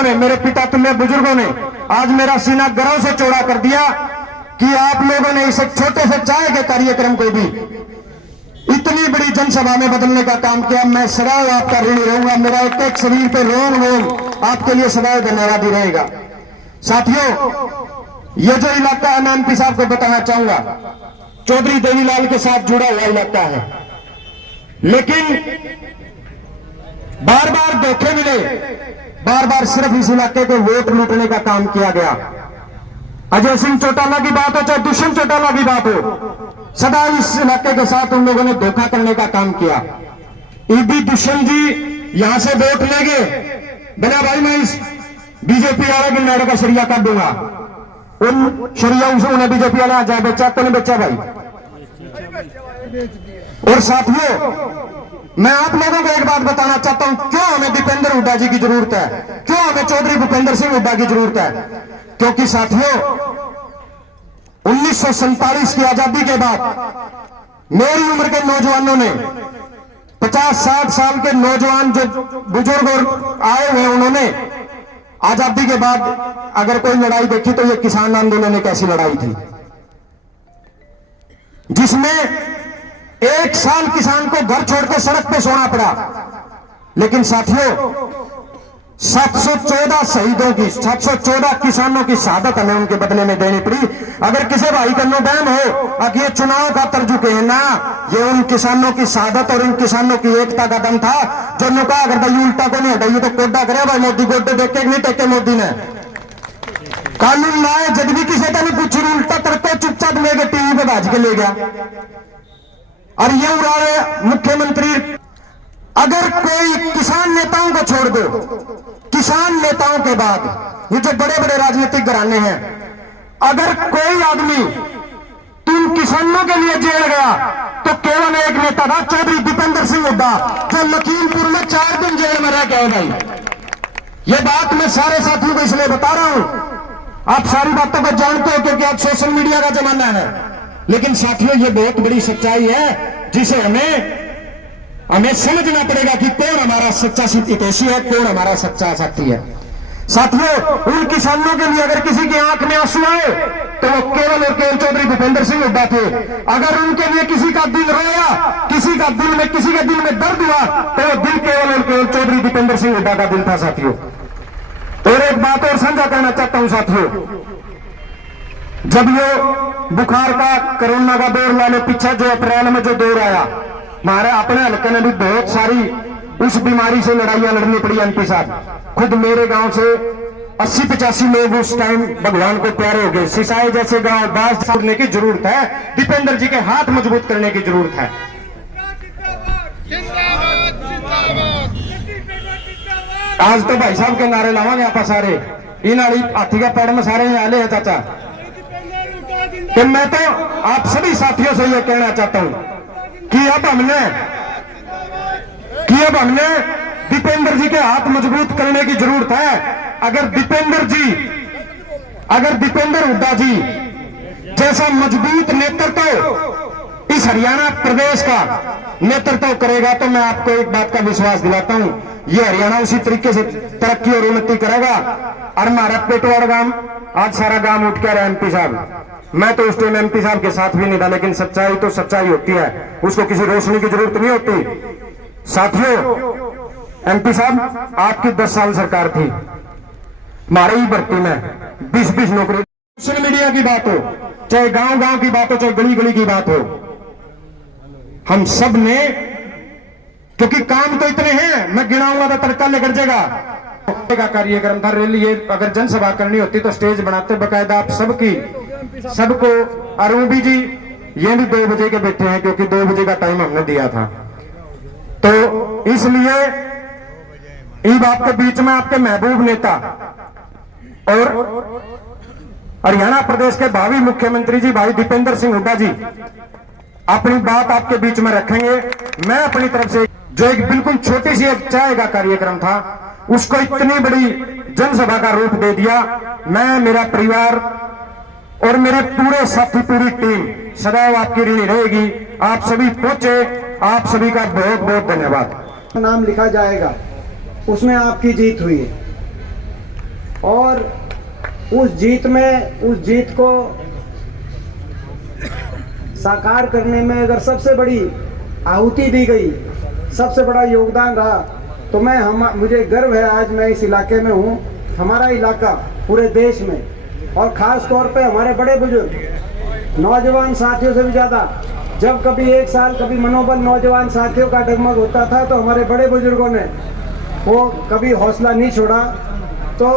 लोगों ने, मेरे पिता तुल्य बुजुर्गों ने आज मेरा सीना गर्व से चौड़ा कर दिया कि आप लोगों ने इस छोटे से चाय के कार्यक्रम को भी इतनी बड़ी जनसभा में बदलने का काम किया। मैं सदैव आपका ऋणी रहूंगा। मेरा एक एक शरीर पे रोम रोम आपके लिए सदैव धन्यवाद ही रहेगा। साथियों, ये जो इलाका है मैं एमपी साहब को बताना चाहूंगा, चौधरी देवीलाल के साथ जुड़ा हुआ इलाका है, लेकिन बार बार धोखे मिले, बार बार सिर्फ इस इलाके को वोट लूटने का काम किया गया। अजय सिंह चौटाला की बात हो चाहे दुष्यंत चौटाला की बात हो, सदा इस इलाके के साथ उन लोगों ने धोखा करने का काम किया। ईडी दुष्यंत जी यहां से वोट लेंगे, बिना भाई मैं इस बीजेपी वाले के नारे का शरिया कर दूंगा, उन शरिया उन्हें बीजेपी वाला आ जाए बेचा तो नहीं बेचा भाई। और साथियों, मैं आप लोगों को एक बात बताना चाहता हूं, क्यों हमें दीपेंद्र हुड्डा जी की जरूरत है, क्यों हमें चौधरी भूपेंद्र सिंह हुड्डा की जरूरत है। क्योंकि साथियों, 1947 की आजादी के बाद मेरी उम्र के नौजवानों ने, 50-60 साल के नौजवान जो बुजुर्ग और आए हुए, उन्होंने आजादी के बाद अगर कोई लड़ाई देखी तो ये किसान आंदोलन एक ऐसी लड़ाई थी जिसमें 1 साल किसान को घर छोड़कर सड़क पे सोना पड़ा। लेकिन साथियों, 714 शहीदों की, 714 किसानों की शहादत हमें उनके बदले में देनी पड़ी। अगर किसी भाई का नो बहन हो अब ये चुनाव का तर चुके हैं ना, ये उन किसानों की शहादत और उन किसानों की एकता का दम था जो नुका अगर भाई उल्टा को नहीं हटाइए तो कोड्डा करे भाई मोदी गोड्डे देख के नहीं टेके मोदी ने कानून लाए, जब भी किसी का नहीं पूछ उल्टा तरते चुपचाप लेके टीवी पे भाज के ले गया। और ये उड़ा मुख्यमंत्री, अगर कोई किसान नेताओं को छोड़ दो, किसान नेताओं के बाद ये जो बड़े बड़े राजनीतिक घराने हैं, अगर कोई आदमी तुम किसानों के लिए जेल गया तो केवल एक नेता था, चौधरी दीपेंद्र सिंह हुड्डा, जो लखीमपुर में 4 दिन जेल में रह गए भाई। ये बात मैं सारे साथियों को इसलिए बता रहा हूं, आप सारी बातों को जानते हो क्योंकि आज सोशल मीडिया का जमाना है। लेकिन साथियों, ये बहुत बड़ी सच्चाई है जिसे हमें समझना पड़ेगा कि कौन हमारा सच्चा हितैषी है, कौन हमारा सच्चा साथी है। साथियों, उन किसानों के लिए अगर किसी की आंख में आंसू आए तो वो केवल और केवल चौधरी भूपेंद्र सिंह हुड्डा थे। अगर उनके लिए किसी का दिल रोया, किसी के दिल में दर्द हुआ तो वो दिल केवल और केवल चौधरी दीपेंद्र सिंह हुड्डा का दिल था। साथियों, और एक बात और साझा करना चाहता हूं साथियों, जब ये बुखार का, कोरोना का दौर लाने पीछे जो अप्रैल में जो दौर आया, हमारे अपने हल्के में भी बहुत सारी उस बीमारी से लड़ाइयां लड़नी पड़ी। एमपी साहब, खुद मेरे गांव से 80-85 लोग उस टाइम भगवान को प्यारे हो गए। सिसाई जैसे गांव बास छोड़ने की जरूरत है, दीपेंद्र जी के हाथ मजबूत करने की जरूरत है। आज तो भाई साहब के नारे लावांगे आप सारे, इन हाथी का पैर में सारे आले हैं चाचा। तो मैं तो आप सभी साथियों से यह कहना चाहता हूं कि अब हमने दीपेंद्र जी के हाथ मजबूत करने की जरूरत है। अगर दीपेंद्र हुड्डा जी जैसा मजबूत नेतृत्व इस हरियाणा प्रदेश का नेतृत्व करेगा तो मैं आपको एक बात का विश्वास दिलाता हूं, ये हरियाणा उसी तरीके से तरक्की और उन्नति करेगा। और हमारा पेटवाड़ गांव, आज सारा गांव उठ के रहा एमपी साहब, मैं तो उस टाइम एमपी साहब के साथ भी नहीं था, लेकिन सच्चाई तो सच्चाई होती है, उसको किसी रोशनी की जरूरत नहीं होती। साथियों, एमपी साहब आपकी 10 साल सरकार थी, हमारे ही भर्ती में 20-20 नौकरी। सोशल मीडिया की बात हो, चाहे गांव की बात हो, चाहे गली की बात हो, हम सब ने, क्योंकि काम तो इतने हैं, मैं गिनाऊंगा तो तड़का लेकर जाएगा का कार्यक्रम था, रैली, अगर जनसभा करनी होती तो स्टेज बनाते बकायदा आप सबको। अरूबी जी ये भी 2 बजे के बैठे हैं क्योंकि 2 बजे का टाइम हमने दिया था, तो इसलिए ईद आपके बीच में आपके महबूब नेता और हरियाणा प्रदेश के भावी मुख्यमंत्री जी भाई दीपेंद्र सिंह हुड्डा जी अपनी बात आपके बीच में रखेंगे। मैं अपनी तरफ से जो एक बिल्कुल छोटी सी एक चाय का कार्यक्रम था उसको इतनी बड़ी जनसभा का रूप दे दिया। मैं, मेरा परिवार और मेरे पूरे साथी, पूरी टीम सदैव आपकी ऋणी रहेगी। आप सभी पहुंचे, आप सभी का बहुत बहुत धन्यवाद। नाम लिखा जाएगा, उसमें आपकी जीत हुई है। और उस जीत को साकार करने में अगर सबसे बड़ी आहुति दी गई, सबसे बड़ा योगदान रहा, तो मुझे गर्व है आज मैं इस इलाके में हूँ। हमारा इलाका पूरे देश में और ख़ास तौर पे हमारे बड़े बुजुर्ग नौजवान साथियों से भी ज़्यादा, जब कभी एक साल कभी मनोबल नौजवान साथियों का डगमग होता था तो हमारे बड़े बुजुर्गों ने वो कभी हौसला नहीं छोड़ा। तो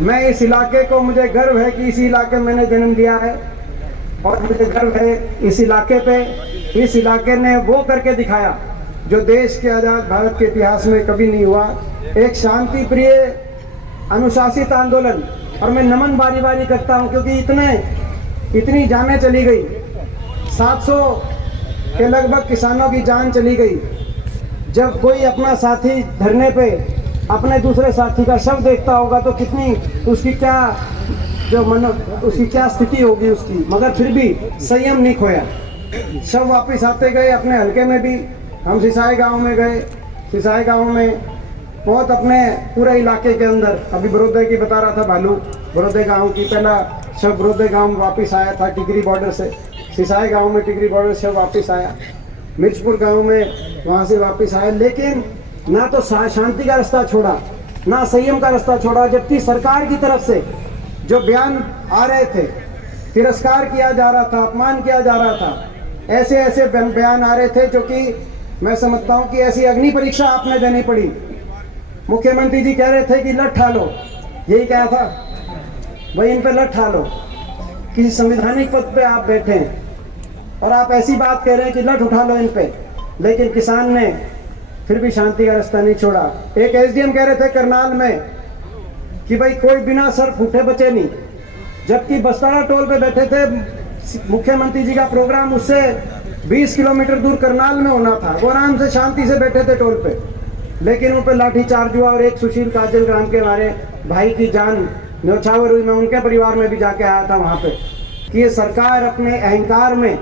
मैं इस इलाके को, मुझे गर्व है कि इसी इलाके में मैंने जन्म लिया है और मुझे गर्व है इस इलाके पे। इस इलाके ने वो करके दिखाया जो देश के आज़ाद भारत के इतिहास में कभी नहीं हुआ, एक शांति प्रिय अनुशासित आंदोलन। और मैं नमन बारी बारी करता हूँ क्योंकि इतनी जानें चली गई, 700 के लगभग किसानों की जान चली गई। जब कोई अपना साथी धरने पे अपने दूसरे साथी का शव देखता होगा तो कितनी उसकी क्या स्थिति होगी उसकी, मगर फिर भी संयम नहीं खोया। शव वापस आते गए अपने हलके में भी। हम सिसाई गांव में गए, सिसाई गांव में बहुत अपने पूरे इलाके के अंदर, अभी बरोदे की बता रहा था भालू, बरोदे गांव की पहला शव बरोदे गांव वापस आया था टिकरी बॉर्डर से, सिसाई गांव में टिकरी बॉर्डर से वापस आया, मिर्चपुर गांव में वहां से वापस आया। लेकिन ना तो शांति का रास्ता छोड़ा, ना संयम का रास्ता छोड़ा, जबकि सरकार की तरफ से जो बयान आ रहे थे, तिरस्कार किया जा रहा था, अपमान किया जा रहा था, ऐसे बयान आ रहे थे जो कि मैं समझता हूं कि ऐसी अग्नि परीक्षा आपने देनी पड़ी। मुख्यमंत्री जी कह रहे थे कि लठ ठालो, यही कहा था भाई इन पे लठ ठालो, किसी संवैधानिक पद पे आप बैठे हैं और आप ऐसी बात कह रहे हैं कि लठ उठा लो इन पे। लेकिन किसान ने फिर भी शांति का रास्ता नहीं छोड़ा। एक एसडीएम कह रहे थे करनाल में कि भाई कोई बिना सर फूटे बचे नहीं, जबकि बस्तारा टोल पे बैठे थे, मुख्यमंत्री जी का प्रोग्राम उससे 20 किलोमीटर दूर करनाल में होना था, वो आराम से शांति से बैठे थे टोल पे, लेकिन उन पर लाठीचार्ज हुआ और एक सुशील काजल ग्राम के हमारे भाई की जान न्यौछावर हुई। मैं उनके परिवार में भी जाके आया था वहाँ पे कि ये सरकार अपने अहंकार में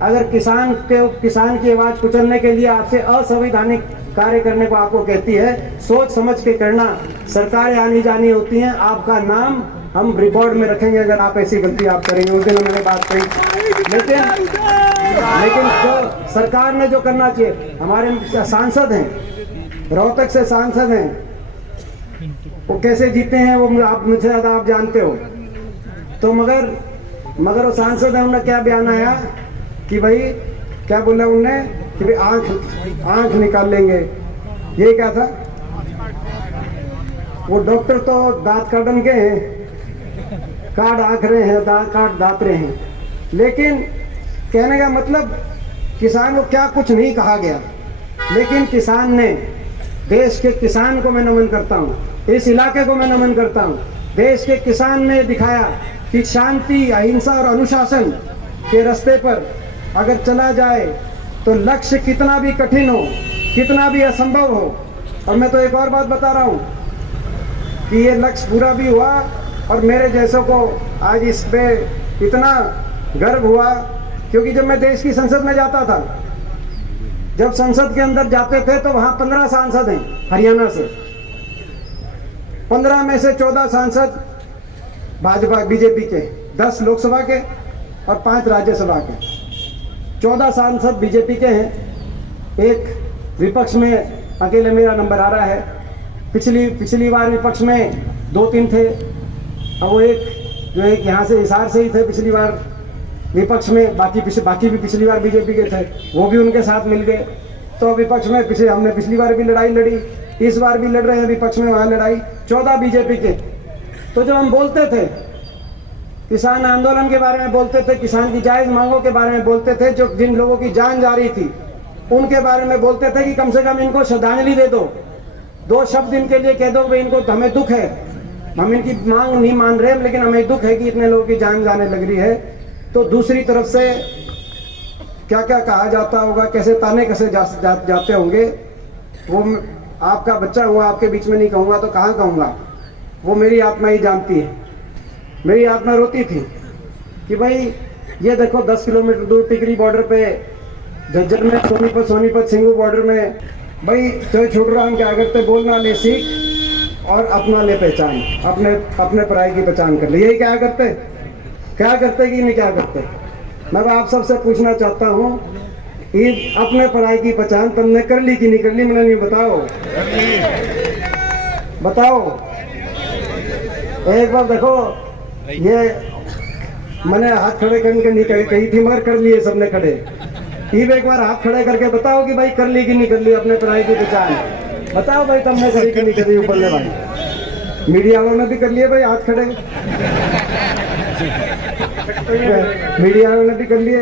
अगर किसान की आवाज़ कुचलने के लिए आपसे असंवैधानिक कार्य करने को आपको कहती है, सोच समझ के करना। सरकारें आनी जानी होती हैं, आपका नाम हम रिकॉर्ड में रखेंगे अगर आप ऐसी गलती आप करेंगे। उस दिन मैंने बात कही, लेकिन जो सरकार ने जो करना चाहिए, हमारे सांसद हैं, रोहतक से सांसद हैं, वो कैसे जीते हैं वो आप मुझसे ज़्यादा आप जानते हो। तो मगर वो सांसद है, उन्होंने क्या बयान आया कि भाई क्या बोला उनने कि भाई आंख निकाल लेंगे, ये क्या था। वो डॉक्टर तो दांत काटन के हैं, काट आंख रहे हैं, काट दांत रहे हैं, लेकिन कहने का मतलब किसान को क्या कुछ नहीं कहा गया। लेकिन किसान ने, देश के किसान को मैं नमन करता हूँ, इस इलाके को मैं नमन करता हूँ। देश के किसान ने दिखाया कि शांति, अहिंसा और अनुशासन के रास्ते पर अगर चला जाए तो लक्ष्य कितना भी कठिन हो, कितना भी असंभव हो। और मैं तो एक और बात बता रहा हूँ कि ये लक्ष्य पूरा भी हुआ और मेरे जैसों को आज इस पे इतना गर्व हुआ, क्योंकि जब मैं देश की संसद में जाता था, जब संसद के अंदर जाते थे तो वहाँ 15 सांसद हैं हरियाणा से, 15 में से 14 सांसद भाजपा बीजेपी के, 10 लोकसभा के और 5 राज्यसभा के, 14 सांसद बीजेपी के हैं। एक विपक्ष में अकेले मेरा नंबर आ रहा है। पिछली बार विपक्ष में 2-3 थे, अब वो एक यहाँ से हिसार से ही थे पिछली बार विपक्ष में, बाकी भी पिछली बार बीजेपी के थे, वो भी उनके साथ मिल गए। तो विपक्ष में हमने पिछली बार भी लड़ाई लड़ी, इस बार भी लड़ रहे हैं विपक्ष में, वहाँ लड़ाई 14 बीजेपी के। तो जब हम बोलते थे किसान आंदोलन के बारे में, बोलते थे किसान की जायज मांगों के बारे में, बोलते थे जो जिन लोगों की जान जा रही थी उनके बारे में बोलते थे कि कम से कम इनको श्रद्धांजलि दे दो, 2 शब्द इनके लिए कह दो भाई इनको, हमें दुख है, हम इनकी मांग नहीं मान रहे, लेकिन हमें दुख है कि इतने लोगों की जान जाने लग रही है। तो दूसरी तरफ से क्या क्या कहा जाता होगा, कैसे ताने कैसे जाते होंगे, वो आपका बच्चा हुआ, आपके बीच में नहीं कहूँगा तो कहाँ कहूँगा, वो मेरी आत्मा ही जानती है। मेरी आत्मा रोती थी कि भाई ये देखो 10 किलोमीटर दूर टिकरी बॉर्डर पे, झज्जर में सोनीपत सिंगू बॉर्डर में, भाई तो छोड़ रहा हूँ क्या अगर तो बोलना ले सीख और अपना ले पहचान, अपने पराई की पहचान कर ली। यही क्या करते कि नहीं क्या करते? मैं आप सबसे पूछना चाहता हूँ, अपने पराई की पहचान तुमने कर ली कि नहीं कर ली? मैंने नहीं, बताओ। एक बार देखो, ये मैंने हाथ खड़े करने नहीं कही थी, मगर कर लिए सबने खड़े। एक बार हाथ खड़े करके बताओ कि भाई कर ली कि नहीं कर ली अपने पराई की पहचान? बताओ भाई, तुमने करी कि नहीं करी? ऊपर ले भाई, मीडिया वालों ने भी कर लिए भाई हाथ खड़े, मीडिया वालों ने भी कर लिए।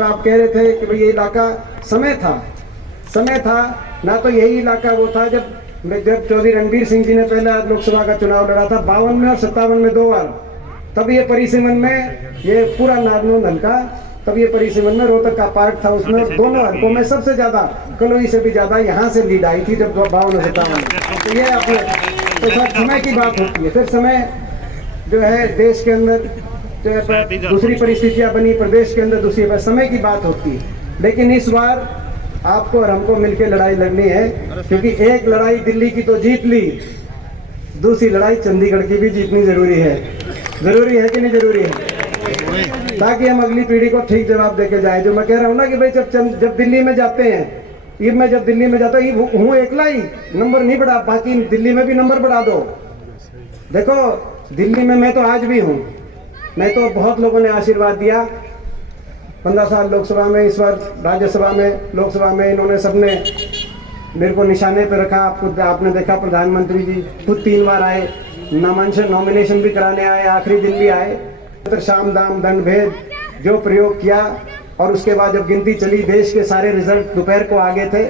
आप कह रहे थे कि भाई ये इलाका समय था ना, तो यही इलाका वो था जब चौधरी रणबीर सिंह जी ने पहले लोकसभा का चुनाव लड़ा था 52 में और 57 में 2 बार। तब ये परिसीमन में ये पूरा नारनौल हल्का, तब ये परिसीमन में रोहतक का पार्ट था, उसमें दोनों हल्कों में सबसे ज्यादा, कलोई से भी ज्यादा यहाँ से लीड आई थी जब 52 और 57। तो ये अपने तो समय की बात होती है। फिर समय जो है देश के अंदर दूसरी परिस्थितियां बनी, प्रदेश के अंदर दूसरी, समय की बात होती है। लेकिन इस बार आपको और हमको मिलकर लड़ाई लड़नी है, क्योंकि एक लड़ाई दिल्ली की तो जीत ली, दूसरी लड़ाई चंडीगढ़ की भी जीतनी जरूरी है कि नहीं जरूरी है? ताकि हम अगली पीढ़ी को ठीक जवाब देके जाए। जो मैं कह रहा हूँ ना कि भाई जब दिल्ली में जाते हैं, जब दिल्ली में जाता हूँ एकला ही नंबर नहीं बढ़ा, बाकी दिल्ली में भी नंबर बढ़ा दो। देखो दिल्ली में मैं तो आज भी हूँ, मैं तो बहुत लोगों ने आशीर्वाद दिया, 15 साल लोकसभा में, इस बार राज्यसभा में, लोकसभा में इन्होंने सबने मेरे को निशाने पे रखा। आपने देखा प्रधानमंत्री जी खुद 3 बार आए, नॉमिनेशन भी कराने आए, आखिरी दिन भी आए। शाम दाम दंड भेद जो प्रयोग किया, और उसके बाद जब गिनती चली, देश के सारे रिजल्ट दोपहर को आ गए थे,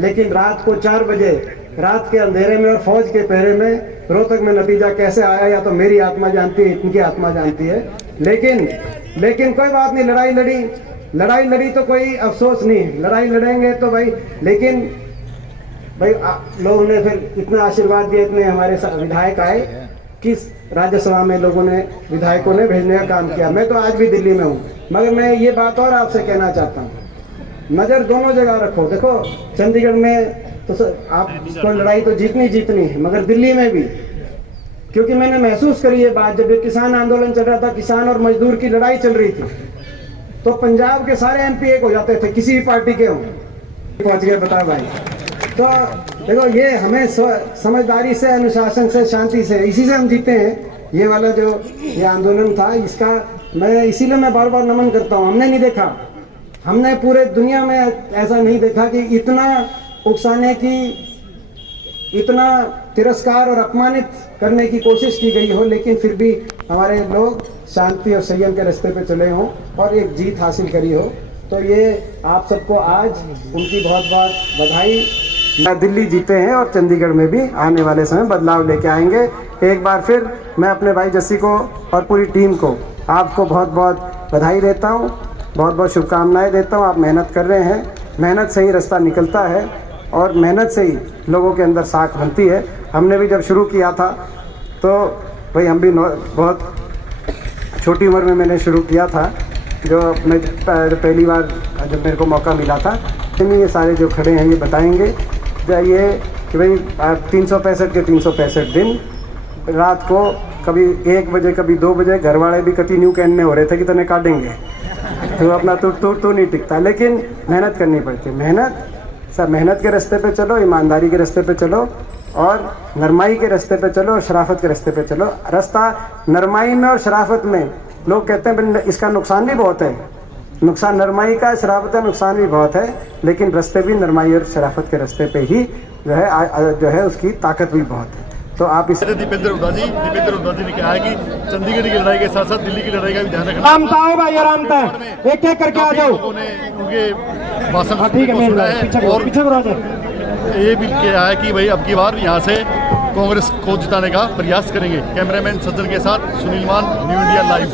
लेकिन रात को 4 बजे, रात के अंधेरे में और फौज के पहरे में रोहतक में नतीजा कैसे आया, या तो मेरी आत्मा जानती है, इनकी आत्मा जानती है। लेकिन कोई बात नहीं, लड़ाई लड़ी तो कोई अफसोस नहीं, लड़ाई लड़ेंगे तो भाई। लेकिन भाई लोगों ने फिर इतना आशीर्वाद दिया, इतने हमारे विधायक आए कि राज्यसभा में विधायकों ने भेजने का काम किया। मैं तो आज भी दिल्ली में हूँ, मगर मैं ये बात और आपसे कहना चाहता हूँ, नजर दोनों जगह रखो। देखो चंडीगढ़ में तो आपको लड़ाई तो जीतनी है, मगर दिल्ली में भी, क्योंकि मैंने महसूस करी ये बात, जब ये किसान आंदोलन चल रहा था, किसान और मजदूर की लड़ाई चल रही थी, तो पंजाब के सारे MP एक हो जाते थे, किसी भी पार्टी के हों। पहुंच गए, बताओ भाई। तो देखो ये हमें समझदारी से, अनुशासन से, शांति से, इसी से हम जीते हैं। ये वाला जो ये आंदोलन था, इसका इसीलिए मैं बार बार नमन करता हूँ। हमने नहीं देखा, हमने पूरे दुनिया में ऐसा नहीं देखा कि इतना उकसाने की, इतना तिरस्कार और अपमानित करने की कोशिश की गई हो, लेकिन फिर भी हमारे लोग शांति और संयम के रास्ते पे चले हों और एक जीत हासिल करी हो। तो ये आप सबको आज उनकी बहुत बहुत बधाई। दिल्ली जीते हैं और चंडीगढ़ में भी आने वाले समय बदलाव लेके आएंगे। एक बार फिर मैं अपने भाई जस्सी को और पूरी टीम को, आपको बहुत बहुत बधाई देता हूँ, बहुत बहुत शुभकामनाएं देता हूँ। आप मेहनत कर रहे हैं, मेहनत से ही रास्ता निकलता है और मेहनत से ही लोगों के अंदर साख बनती है। हमने भी जब शुरू किया था तो भाई हम भी बहुत छोटी उम्र में मैंने शुरू किया था, जो मैं पहली बार जब मेरे को मौका मिला था। ये सारे जो खड़े हैं ये बताएंगे ये कि भाई 365 के 365 दिन रात को कभी 1 बजे कभी 2 बजे घर वाले भी कति न्यू कहने हो रहे थे कि तने काटेंगे, तो अपना तो नहीं टिकता। लेकिन मेहनत करनी पड़ती है, मेहनत के रास्ते पे चलो, ईमानदारी के रास्ते पे चलो और नरमाई के रास्ते पे चलो और शराफत के रास्ते पे चलो। रास्ता नरमाई में और शराफत में लोग कहते हैं इसका नुकसान भी बहुत है, नुकसान नरमाई का, शराफत का नुकसान भी बहुत है, लेकिन रास्ते भी नरमाई और शराफत के रास्ते पे ही जो है उसकी ताकत भी बहुत है। तो आप इस दीपेंद्र हुड्डा जी ने कहा है कि चंडीगढ़ की लड़ाई के साथ साथ दिल्ली की लड़ाई का भी ध्यान रखना। आराम है भाई, आराम है, एक एक करके आ जाओ। उनके भाषण ठीक है, और ये भी कहा है कि भाई अब की बार यहाँ से कांग्रेस को जिताने का प्रयास करेंगे। कैमरामैन सज्जन के साथ सुनील मान, न्यू इंडिया लाइव।